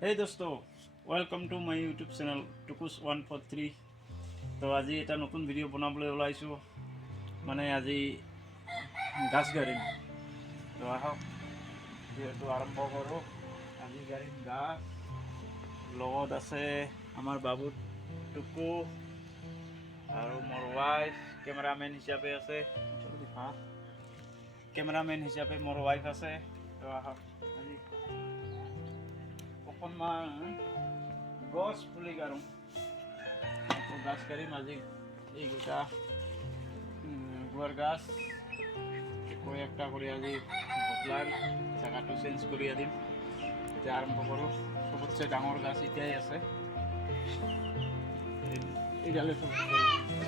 Hey dosto, welcome to my YouTube channel Tukus 143. তো আজি এটা নতুন ভিডিঅ' বনাবলৈ ওলাইছোঁ মানে আজি গাছ গাড়ী তো আহক ভিডিঅ'টো আৰম্ভ কৰোঁ। আজি গাড়ীত গাছ লগত আছে আমাৰ বাবু টুকু আৰু মোৰ ৱাইফ কেমেৰামেন হিচাপে আছে মোৰ ৱাইফ আছে। তো আহক আজি অকণমান গছ পুলি কাঢ়োঁ। গাছ কাঢ়িম আজি এইকেইটা গুৱাৰ গাছ একটা কৰি আজি বদলাই জাগাটো চেঞ্জ কৰি দিম। এতিয়া আৰম্ভ কৰোঁ। চবতছে ডাঙৰ গাছ এতিয়াই আছে, এইডালে চবতছে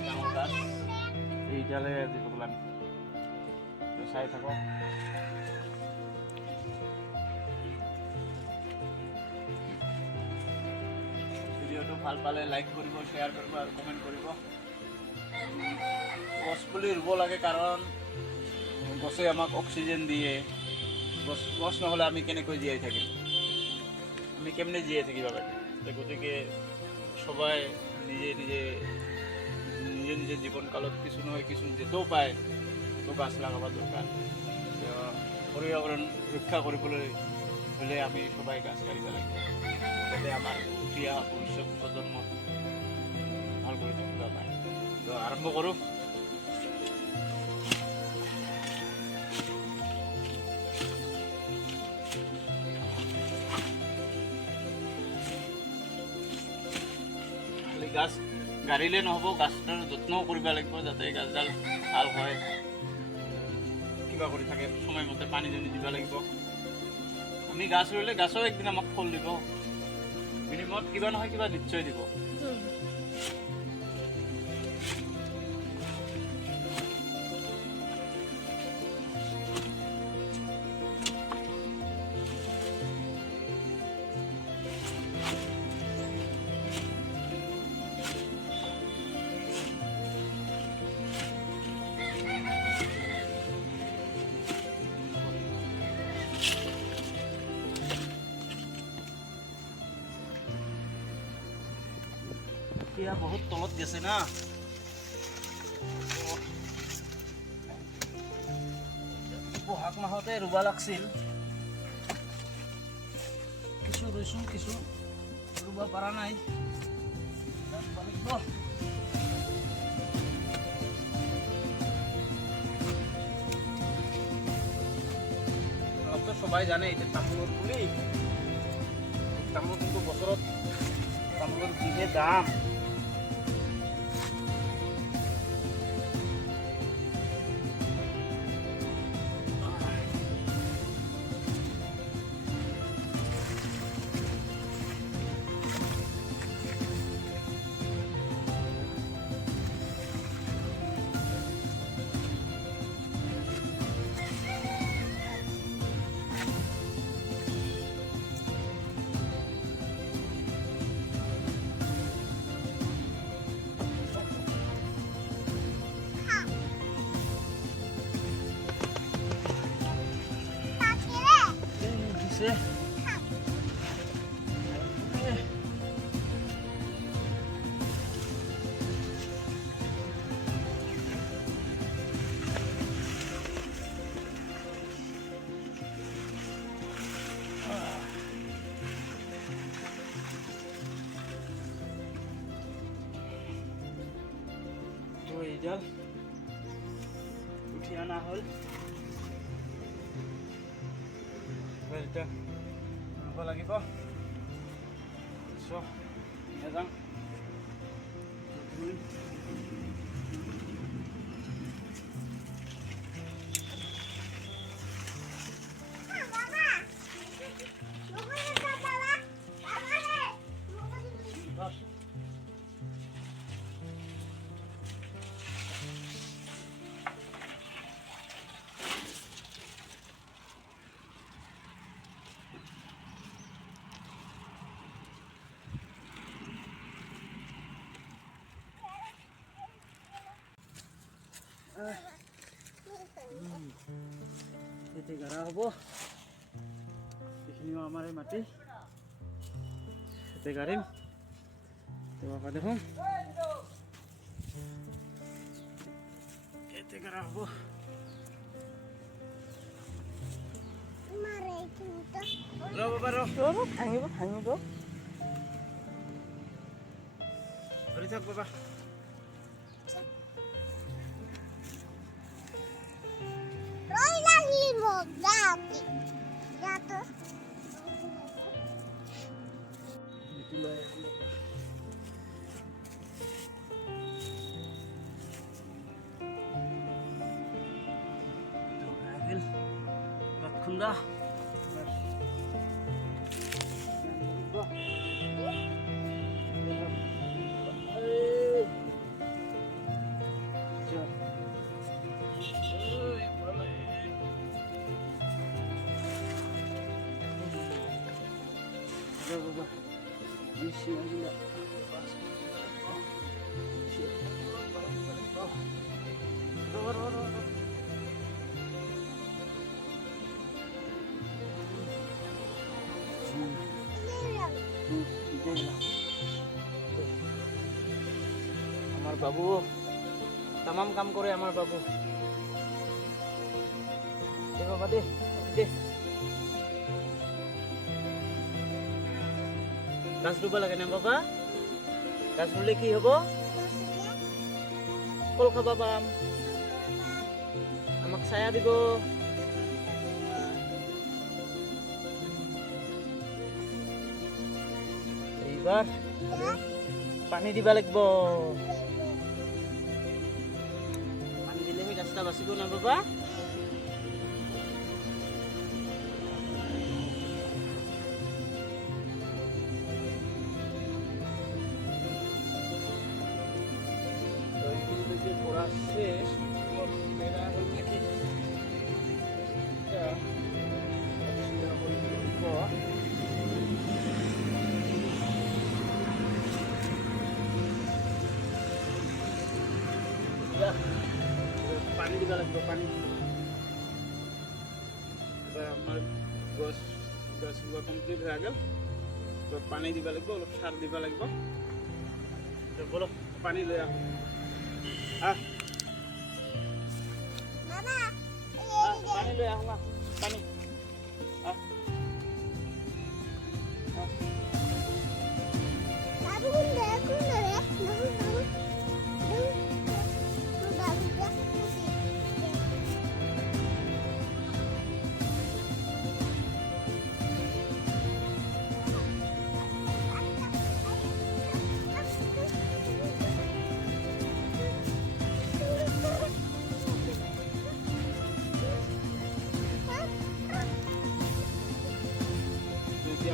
ডাঙৰ গাছ, এইডালে আজি বদলাম। চাই থাকক। ভিডিঅ'টো ভাল পালে লাইক কৰিব, শ্বেয়াৰ কৰিব আৰু কমেণ্ট কৰিব। গছ পুলি ৰুব লাগে কাৰণ গছে আমাক অক্সিজেন দিয়ে। গছ নহ'লে আমি কেনেকৈ জীয়াই থাকিম, আমি কেমনে জীয়াই থাকিব লাগে। গতিকে সবাই নিজে নিজে জীৱনকালত কিছু নহয় কিছু যেতেও পায় তো গাছ লগাব দৰকাৰ। পৰ্যাবৰণ ৰক্ষা কৰিবলৈ হ'লে আমি সবাই গাছ কাঢ়িব লাগিব, যাতে আমাৰ উঠি অহা ভৱিষ্যত প্ৰজন্ম ভাল কৰি থাকিব পাৰে। তো আৰম্ভ কৰোঁ। গাছ গাড়িলে নহ'ব, গাছডাল যত্নও কৰিব লাগিব যাতে গাছডাল ভাল হয়। কিবা কৰি থাকে সময়মতে পানী দুনি দিব লাগিব। আমি গাছ ৰুলে গাছো একদিন আমাক ফল দিব, বিনিময়ত কিবা নহয় কিবা নিশ্চয় দিব। এতিয়া বহুত তলত গেছে না, বহাগ মাহতে ৰুব লাগছিল। কিছু ৰুইছোঁ, কিছু ৰুব পৰা নাই। সবাই জানে এটা তামোলৰ পুলি। তামোল কিন্তু বছৰত তামোলৰ যিহে দাম, দিছে এইডাল উঠি অনা হ'ল। এটা ৰুব লাগিব। যাম এতে গাড়া হব। এইখিনিও আমাৰ মাটি। এতে কারিম তো বাবা দেখুন এতে করা হবো বাবা ভাঙিব ধরে থাক বাবা Khunda. আমার বাবু তামাম কাম করে আমার বাবু দে বাবা দে দে গাছ ৰুব লাগে না বাবা গাছ ৰুলে কি হব কল খাবা পাম আমাক ছায়া দিব এইবাৰ পানী দিবা লাগিব পানী দিলেহে গাছটা বাচিব না বাবা শেষ পানি দিবা লাগবে পানি আমার গছ গছ কমপ্লিট হয়ে গেল তো পানি দিবা লাগবে অলপ সার দিবা লাগবে তো বলো পানি লই আহ পানি লই আহ পানি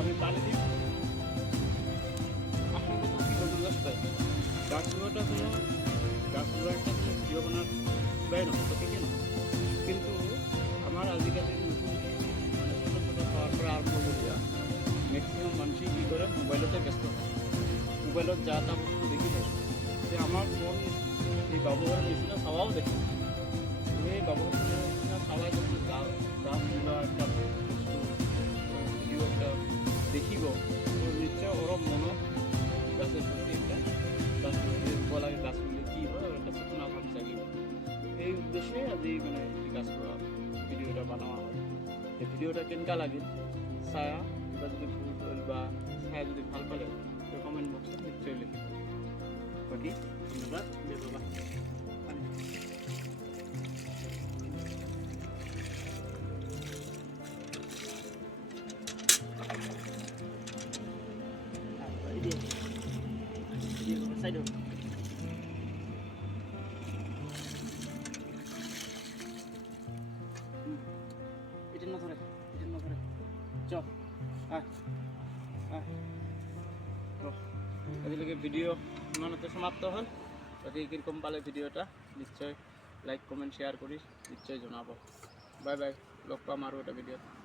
আমি পানি দিই আসল কথা কি বলবো রাস্তায় গাছগুলোটা কোনো গাছগুলো একটা কোনো ভিডিও বানার ব্যয় না তো ঠিক না কিন্তু আমার আজকাল নতুন মানে ছোটো ছোটো খাওয়ার পরে আরম্ভ করিয়া ম্যাক্সিমাম মানুষই কী করে মোবাইলতে ব্যস্ত হয় মোবাইলত যা তা বস্তু দেখি যায় যে আমার মন এই বাবুঘরের নিচিনা চাওয়াও দেখি এই বাবুঘরের নিচিনা চাওয়াই যদি গাছগুলো একটা ভিডিও একটা দেখিব নিশ্চয় ওর মনত গাছের প্রতি একটা গাছ ৰুব লাগে গাছ ৰুলে কি হয় একটা চেতনা ভাব জাগিব এই উদ্দেশ্যে আজি মানে গাছ ৰুৱা ভিডিঅ'টা বনোৱা হয় এই ভিডিঅ'টা কেনেকুৱা লাগিল ছায়া বা যদি ভুল হ'ল বা ছায়া যদি ভাল পালে কমেণ্ট বক্সত নিশ্চয় লিখিব বাকী ধন্যবাদ দে বাবা side of এটা না ধরে চ আজিলৈকে ভিডিও ইমানতে সমাপ্ত হ'ল যদি কিরকম পালে ভিডিওটা নিশ্চয় লাইক কমেন্ট শেয়ার কৰি নিশ্চয় জনাব বাই বাই লগ পাম আৰু এটা ভিডিঅ'ত